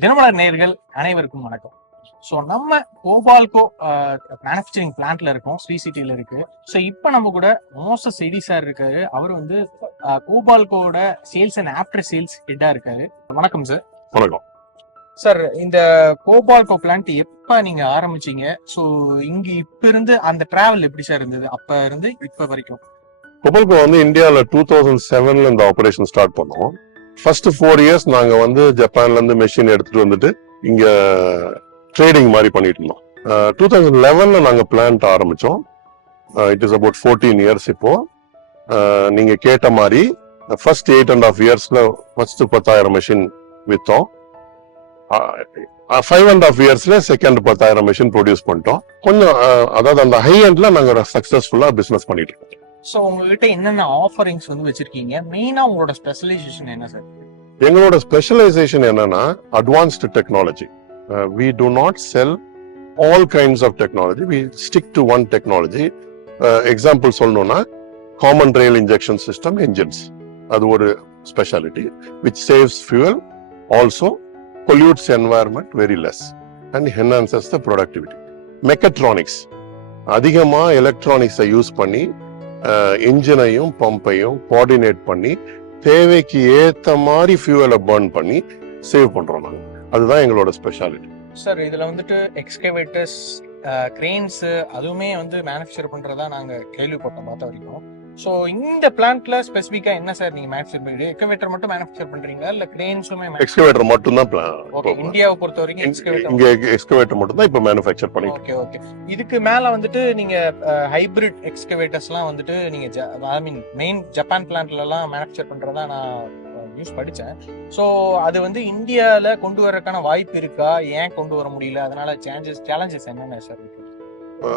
தினமலர் நேயர்கள் அனைவருக்கும் வணக்கம். ஸோ நம்ம கோபால்கோ மேனுஃபேக்சரிங் பிளான்ட்ல இருக்கோம், ஸ்ரீ சிட்டில இருக்கு. ஸோ இப்போ நம்ம கூட மோசஸ் எடி சார் இருக்காரு. அவர் வந்து கோபால்கோட சேல்ஸ் அண்ட் ஆஃப்டர் சேல்ஸ் ஹெட்டா இருக்காரு. வணக்கம் சார். வணக்கம் சார். இந்த கோபால்கோ பிளான்ட் எப்ப நீங்க ஆரம்பிச்சீங்க? ஸோ இங்க இப்ப இருந்து அந்த டிராவல் எப்படி சார் இருந்தது அப்ப இருந்து இப்ப வரைக்கும்? கோபால்கோ வந்து இந்தியாவில் 2007 இந்த ஆபரேஷன் ஸ்டார்ட் பண்ணோம். ஃபர்ஸ்ட் 4 இயர்ஸ் நாங்க வந்து ஜப்பான்ல இருந்து மெஷின் எடுத்துட்டு வந்துட்டு இங்க ட்ரேடிங் மாதிரி பண்ணிட்டு இருந்தோம். 2011 நாங்க பிளான்ட் ஆரம்பிச்சோம். இட் இஸ் அபவுட் 14 இயர்ஸ் இப்போ. நீங்க கேட்ட மாதிரி ஃபர்ஸ்ட் 8.5 இயர்ஸ்ல ஃபர்ஸ்ட் 10,000 மெஷின் வித்தோம். 5.5 இயர்ஸ்ல செகண்ட் 10,000 மெஷின் ப்ரொடியூஸ் பண்ணிட்டோம். கொஞ்சம் அதாவது அந்த ஹை எண்ட்ல நாங்க சக்சஸ்ஃபுல்லா பிசினஸ் பண்ணிட்டு இருக்கோம். ஸோ உங்ககிட்ட என்னென்ன ஆஃபரிங்ஸ் வந்து வச்சிருக்கீங்க? மெயினா உங்களோட ஸ்பெஷலைசேஷன் என்ன சார்? எங்களோட ஸ்பெஷலைசேஷன் என்னன்னா advanced technology. We do not sell all kinds of technology. We stick to one technology. Example சொல்லணும்னா common rail injection system engines. அது ஒரு speciality which saves fuel, also pollutes environment very less and enhances the productivity. Mechatronics. அதிகமா எலக்ட்ரானிக்ஸை use பண்ணி இன்ஜினையும் பம்பையும் coordinate பண்ணி தேவைக்கு ஏத்த மாதிரி ஃபியூவலை burn பண்ணி சேவ் பண்றோம் நாங்க. அதுதான் எங்களோட ஸ்பெஷாலிட்டி. சார் இதுல வந்துட்டு எக்ஸ்கவேட்டர்ஸ், கிரெயின்ஸ் அதுவுமே வந்து மேனுஃபேக்சர் பண்றதா நாங்க கேள்விப்பட்டோம் பார்த்த வரைக்கும். ஸோ இந்த பிளான்ட்ல ஸ்பெசிஃபிக்கா என்ன சார் நீங்க மேனுஃபேக்சர் பண்றீங்க? எக்ஸ்கவேட்டர் மட்டும் மேனுஃபேக்சர் பண்றீங்களா இல்ல கிரெயின்ஸுமே? எக்ஸ்கவேட்டர் மட்டும் தான் ஓகே. இந்தியாவை பொறுத்த வரைக்கும் எக்ஸ்கவேட்டர் மட்டும் தான் இப்ப மேனுஃபேக்சர் பண்ணிட்டு. Okay okay. இதுக்கு மேல வந்துட்டு நீங்க ஹைபிரிட் எக்ஸ்கவேட்டர்ஸ்லாம் வந்துட்டு நீங்க ஐ மீன் மெயின் ஜப்பான் பிளான்ட்ல எல்லாம் மேனுஃபேக்சர் பண்றதா நான் நியூஸ் படிச்சேன். ஸோ அது வந்து இந்தியால கொண்டு வரக்கான வாய்ப்பு இருக்கா? ஏன் கொண்டு வர முடியல? அதனால சேலஞ்சஸ் என்னென்ன சார் இருக்கு?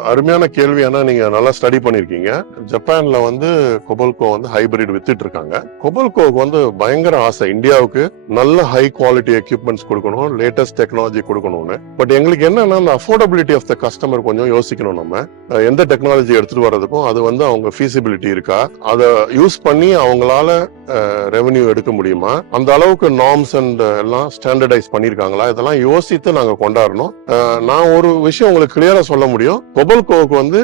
அருமையான கேள்வி. ஆனா நீங்க நல்லா ஸ்டடி பண்ணிருக்கீங்க. ஜப்பான்ல வந்து கோபால்கோ வந்து ஹைபிரிட் வித்துட்டு இருக்காங்க. கோபால்கோக்கு வந்து பயங்கர ஆசை இந்தியாவுக்கு நல்ல ஹை குவாலிட்டி எக்யூப்மெண்ட்ஸ் கொடுக்கணும், லேட்டஸ்ட் டெக்னாலஜி கொடுக்கணும்னு. பட் எங்களுக்கு என்னன்னா அந்த அஃபோர்டபிலிட்டி ஆஃப் த கஸ்டமர் கொஞ்சம் யோசிக்கணும். நம்ம எந்த டெக்னாலஜி எடுத்துட்டு வர்றதுக்கும் அது வந்து அவங்க ஃபீசிபிலிட்டி இருக்கா, அதை யூஸ் பண்ணி அவங்களால ரெவென்யூ எடுக்க முடியுமா, அந்த அளவுக்கு நார்ம்ஸ் அண்ட் எல்லாம் ஸ்டாண்டர்டைஸ் பண்ணிருக்காங்களா, இதெல்லாம் யோசித்து நாங்க கொண்டாடணும். நான் ஒரு விஷயம் உங்களுக்கு கிளியரா சொல்ல முடியும். கோபால்கோவுக்கு வந்து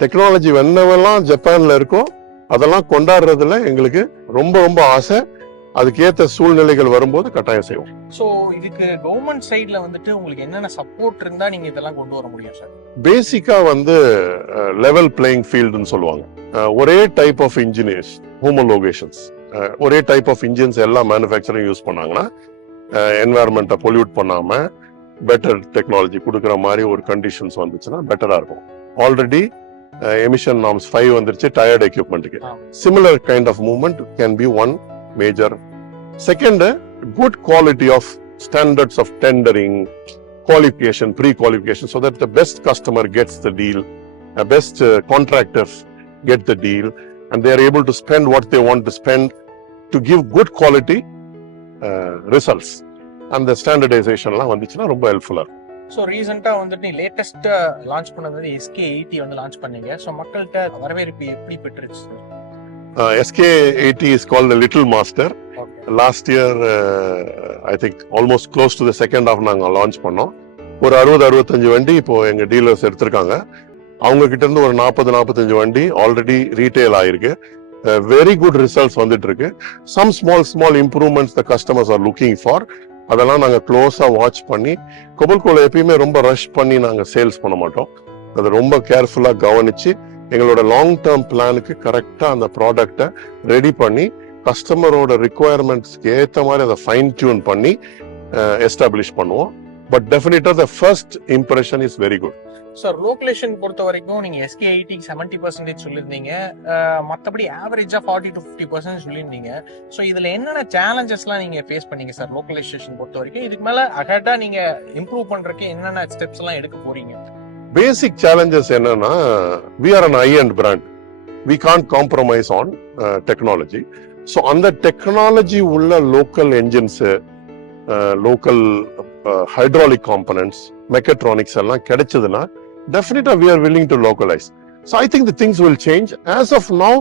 டெக்னாலஜி என்னவெல்லாம் ஜப்பான்ல இருக்கோ அதெல்லாம் கொண்டாடுறதுல எங்களுக்கு ரொம்ப ரொம்ப ஆசை. அதுக்கேற்ற சூழ்நிலைகள் வரும்போது கட்டாயம் செய்வோம். சோ இதுக்கு கவர்மெண்ட் சைடுல வந்துட்டு உங்களுக்கு என்னென்ன சப்போர்ட் இருந்தா நீங்க இதெல்லாம் கொண்டு வர முடியும் சார்? பேசிக்கா வந்து லெவல் பிளேயிங் ஃபீல்டுன்னு சொல்லுவாங்க. ஒரே டைப் ஆஃப் இன்ஜினியர்ஸ், ஹோமோலோகேஷன்ஸ், ஒரே டைப் ஆஃப் இன்ஜின்ஸ் எல்லா மேனுஃபேக்சரிங் யூஸ் பண்ணாங்கன்னா என்வாயர்மெண்ட்டை பொல்யூட் பண்ணாம பெட்டர் டெக்னாலஜி கொடுக்குற மாதிரி ஒரு கண்டிஷன்ஸ் வந்துச்சுன்னா பெட்டரா இருக்கும். ஆல்ரெடி எமிஷன் நார்ம்ஸ் 5 வந்துருச்சு டயர்ட் எக்யூப்மெண்ட்டுக்கு. Similar kind of movement can be one major. Second, good quality of standards of tendering, qualification, pre qualification, so that the best customer gets the deal, the best contractors get the deal, and they are able to spend what they want to spend to give good quality results. அந்த ஸ்டாண்டர்டைசேஷன்லாம் வந்துச்சுன்னா ரொம்ப ஹெல்ப்ஃபுல்லா இருக்கும். So ரீசெண்டாக வந்துட்டு நீ லேட்டஸ்ட்டாக launch பண்ணது வந்து SK80 வந்து லான்ச் பண்ணீங்க. ஸோ மக்கள்கிட்ட வரவேற்பு எப்படி பெற்றுச்சு? SK80 is called the Little Master. Last year, I think almost close to the second half நாங்க லான்ச் பண்ணோம். ஒரு 60-65 வண்டி இப்போ எங்க டீலர்ஸ் எடுத்திருக்காங்க. அவங்க கிட்ட இருந்து ஒரு 40-45 வண்டி ஆல்ரெடி ரீட்டைல் ஆயிருக்கு. வெரி குட் ரிசல்ட்ஸ் வந்துட்டு இருக்கு. Some small improvements the customers are looking for. அதெல்லாம் நாங்க க்ளோஸா வாட்ச் பண்ணி, கோபால்கோல எப்பயுமே ரொம்ப ரஷ் பண்ணி நாங்க சேல்ஸ் பண்ண மாட்டோம். அதை ரொம்ப கேர்ஃபுல்லா கவனிச்சு எங்களோட லாங் டேர்ம் பிளானுக்கு கரெக்டா அந்த ப்ராடக்டை ரெடி பண்ணி கஸ்டமரோட ரிக்குவயர்மெண்ட்ஸ்க்கு ஏற்ற மாதிரி அதை ஃபைன் டியூன் பண்ணி எஸ்டாப்ளிஷ் பண்ணுவோம். பட் டெஃபினட்டா the first impression is very good. Sir localisation பொறுத்த வரைக்கும் நீங்க SK80 70% சொல்லியிருந்தீங்க, மற்றபடி ஆவரேஜா 40 to 50% சொல்லியிருந்தீங்க. ஸோ இதுல என்னென்ன சேலஞ்சஸ்லாம் நீங்க ஃபேஸ் பண்ணீங்க சார் லோகலைசேஷன் பொறுத்த வரைக்கும்? இதுக்கு மேல அகட்டா நீங்க இம்ப்ரூவ் பண்றதுக்கு என்னென்ன ஸ்டெப்ஸ் எல்லாம் எடுக்க போறீங்க? பேசிக் சேலஞ்சஸ் என்னன்னா, we are an high-end brand. We can't compromise on technology. So அந்த டெக்னாலஜி உள்ள local engines, local hydraulic components, mechatronics எல்லாம் கிடைச்சதுன்னா definitely we are willing to localize. So I think the things will change. As of now,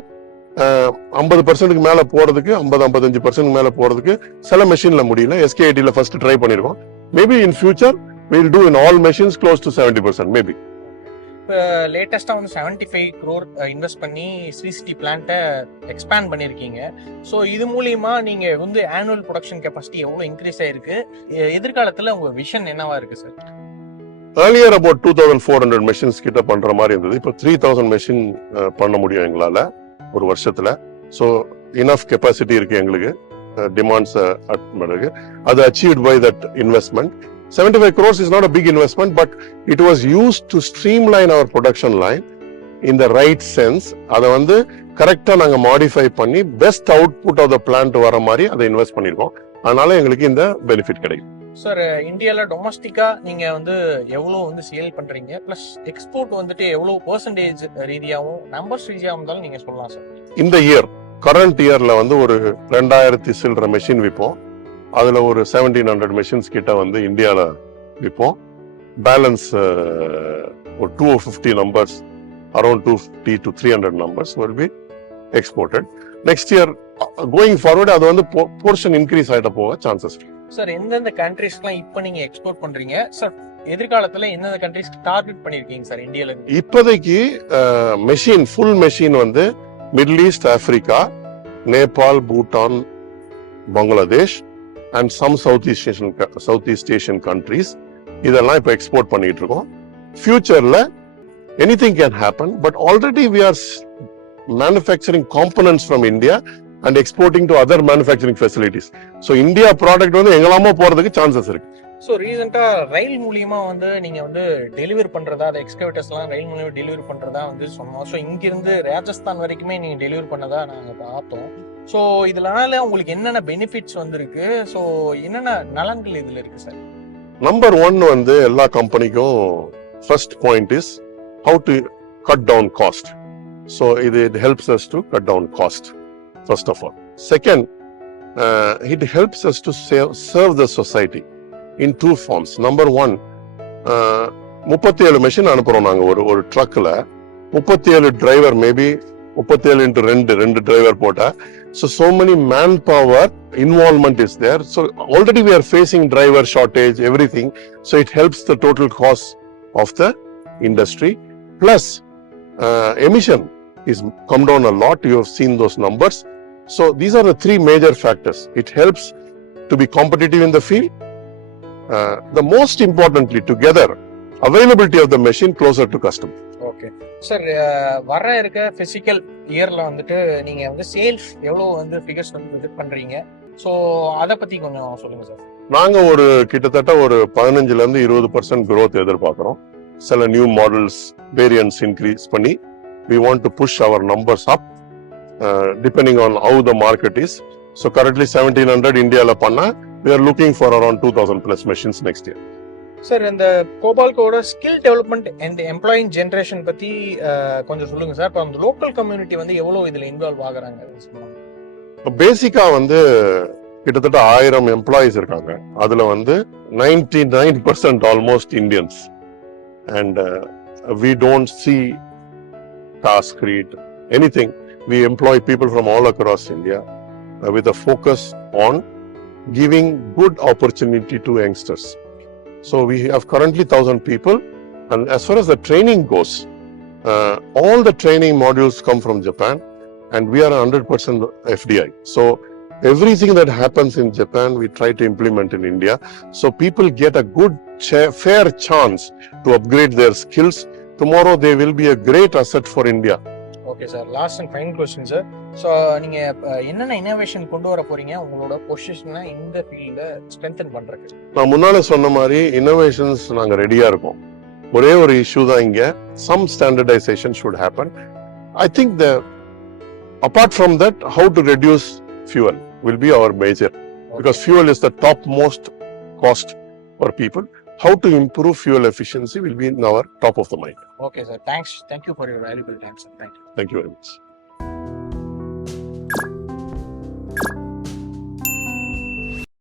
50% மேல போறதுக்கு 50-55% மேல போறதுக்கு சில மெஷின்ல முடியல. SK80ல ஃபர்ஸ்ட் ட்ரை பண்ணிருக்கோம். Maybe in future, we'll do in all machines close to 70%, maybe. இப்போ லேட்டஸ்ட்டாக வந்து 75 crore இன்வெஸ்ட் பண்ணி ஸ்ரீசிட்டி பிளான்ட்டை எக்ஸ்பேண்ட் பண்ணியிருக்கீங்க. ஸோ இது மூலியமா நீங்கள் வந்து ஆனுவல் ப்ரொடக்ஷன் கெப்பாசிட்டி எவ்வளோ இன்க்ரீஸ் ஆயிருக்கு, எதிர்காலத்தில் உங்கள் விஷன் என்னவா இருக்கு சார்? Earlier about 2400 machines கிட்ட பண்ற மாதிரி இருந்தது. இப்போ 3000 மெஷின் பண்ண முடியும் எங்களால ஒரு வருஷத்துல. ஸோ இனஃப் கெப்பாசிட்டி இருக்கு எங்களுக்கு, டிமாண்ட்ஸ் அது achieved by that investment. 75 crores is not a big investment, but it was used to streamline our production line in the right sense. அதை வந்து கரெக்டா நாங்க மாடிஃபை பண்ணி best output of the plant வர மாதிரி அதை இன்வெஸ்ட் பண்ணிருக்கோம். அதனால எங்களுக்கு இந்த பெனிஃபிட் கிடைக்கும். சார், இந்தியாவில் டொமஸ்டிக்கா நீங்க வந்து எவ்வளோ வந்து சேல் பண்றீங்க, பிளஸ் எக்ஸ்போர்ட் வந்துட்டு எவ்வளோ பெர்சன்டேஜ் ரீதியாகவும் நம்பர்ஸ் ரீதியாகவும் இருந்தாலும் நீங்க சொல்லலாம் சார். இந்த இயர் கரண்ட் இயர்ல வந்து ஒரு 2000 சில்லற மெஷின் விற்போம். அதுல ஒரு 1700 மெஷின்ஸ் கிட்ட வந்து இந்தியால விற்போம். பேலன்ஸ் ஒரு 250 numbers, around 250 to 300 numbers will be exported. Next year going forward அது வந்து போர்ஷன் இன்க்ரீஸ் ஆகிட்ட போக சான்சஸ் இருக்கு. சார், எந்தெந்த கண்ட்ரீஸ்க்குலாம் இப்போ நீங்க எக்ஸ்போர்ட் பண்றீங்க சார்? எதிர்காலத்துல எந்தெந்த கண்ட்ரீஸ்க்கு டார்கெட் பண்ணிருக்கீங்க சார் இந்தியால? இப்போதைக்கு மெஷின் ஃபுல் மெஷின் வந்து Middle East, Africa, Nepal, Bhutan, Bangladesh and some South East Asian countries இதெல்லாம் இப்போ எக்ஸ்போர்ட் பண்ணிட்டு இருக்கோம். ஃபியூச்சர்ல anything can happen, but already we are manufacturing components from India and exporting to other manufacturing facilities. So India product வந்து எங்கெல்லாமோ போறதுக்கு chances இருக்கு. So ரீசெண்டா ரயில் மூலியமா வந்து நீங்க வந்து டெலிவரி பண்றதா, அந்த எக்ஸ்கவேட்டர்ஸ் எல்லாம் ரயில் மூலியமா டெலிவரி பண்றதா வந்து சொன்னோம். ஸோ இங்கிருந்து ராஜஸ்தான் வரைக்குமே நீங்க டெலிவரி பண்ணதா நாங்க பார்த்தோம். ஸோ இதனால உங்களுக்கு என்னென்ன பெனிஃபிட்ஸ் வந்திருக்கு, ஸோ என்னென்ன நலன்கள் இதுல இருக்கு சார்? நம்பர் 1 வந்து எல்லா கம்பெனிக்கும் first point is how to cut down cost. So it helps us to cut down cost first of all. Second, it helps us to serve the society in two forms. Number 1, 37 machine அனுப்புறோம் நாங்க ஒரு ட்ரக்ல. 37 driver, maybe 37 into 2 driver போட்டா, so many manpower involvement is there. So already we are facing driver shortage, everything. So it helps the total cost of the industry. Plus emission is come down a lot. You have seen those numbers. So these are the 3 major factors. It helps to be competitive in the field. The most importantly, together, availability of the machine closer to customer. Okay sir, வர இருக்க physical இயர்ல வந்துட்டு நீங்க வந்து sales எவ்வளவு வந்து figures வந்து இது பண்றீங்க, ஸோ அதை பத்தி கொஞ்சம் சொல்லுங்க சார். நாங்க ஒரு கிட்டத்தட்ட ஒரு 15 ல இருந்து 20% growth எதிர்பார்க்கிறோம். சில நியூ மாடல்ஸ் வேரியன்ட்ஸ் இன்க்ரீஸ் பண்ணி we want to push our numbers up depending on how the market is. So currently 1700 இந்தியால பண்ணா we are looking for around 2000 plus machines next year. சார், இந்த கோபால்கோட skill development and employing generation பத்தி கொஞ்சம் சொல்லுங்க sir. இப்போ அந்த லோக்கல் கம்யூனிட்டி வந்து எவ்வளவு இதுல இன்வால்வ் ஆகுறாங்க? பேசிக்கா வந்து கிட்டத்தட்ட 1000 எம்ப்ளாயிஸ் இருக்காங்க. அதுல வந்து 99% almost Indians. And we don't see task create anything. We employ people from all across India with a focus on giving good opportunity to youngsters. So we have currently 1000 people, and as far as the training goes, all the training modules come from Japan, and we are 100% FDI. So everything that happens in Japan, we try to implement in India. So people get a good, fair chance to upgrade their skills. Tomorrow they will be a great asset for India. Okay sir, last and final question sir. So நீங்க என்னென்ன innovation கொண்டு வர போறீங்க உங்களோட பொசிஷனை இந்த ஃபீல்ட strengthen பண்றதுக்கு? நான் முன்னால சொன்ன மாதிரி இன்னோவேஷன்ஸ் நாங்க ரெடியா இருக்கோம். ஒரே ஒரு இஷ்யூ தான் இங்க, some standardisation should happen. I think apart from that, how to reduce fuel will be our major, because fuel is the top most cost for people. How to improve fuel efficiency will be in our top of the mind. Okay sir, thank you for your valuable time sir. Thank you. Thank you very much.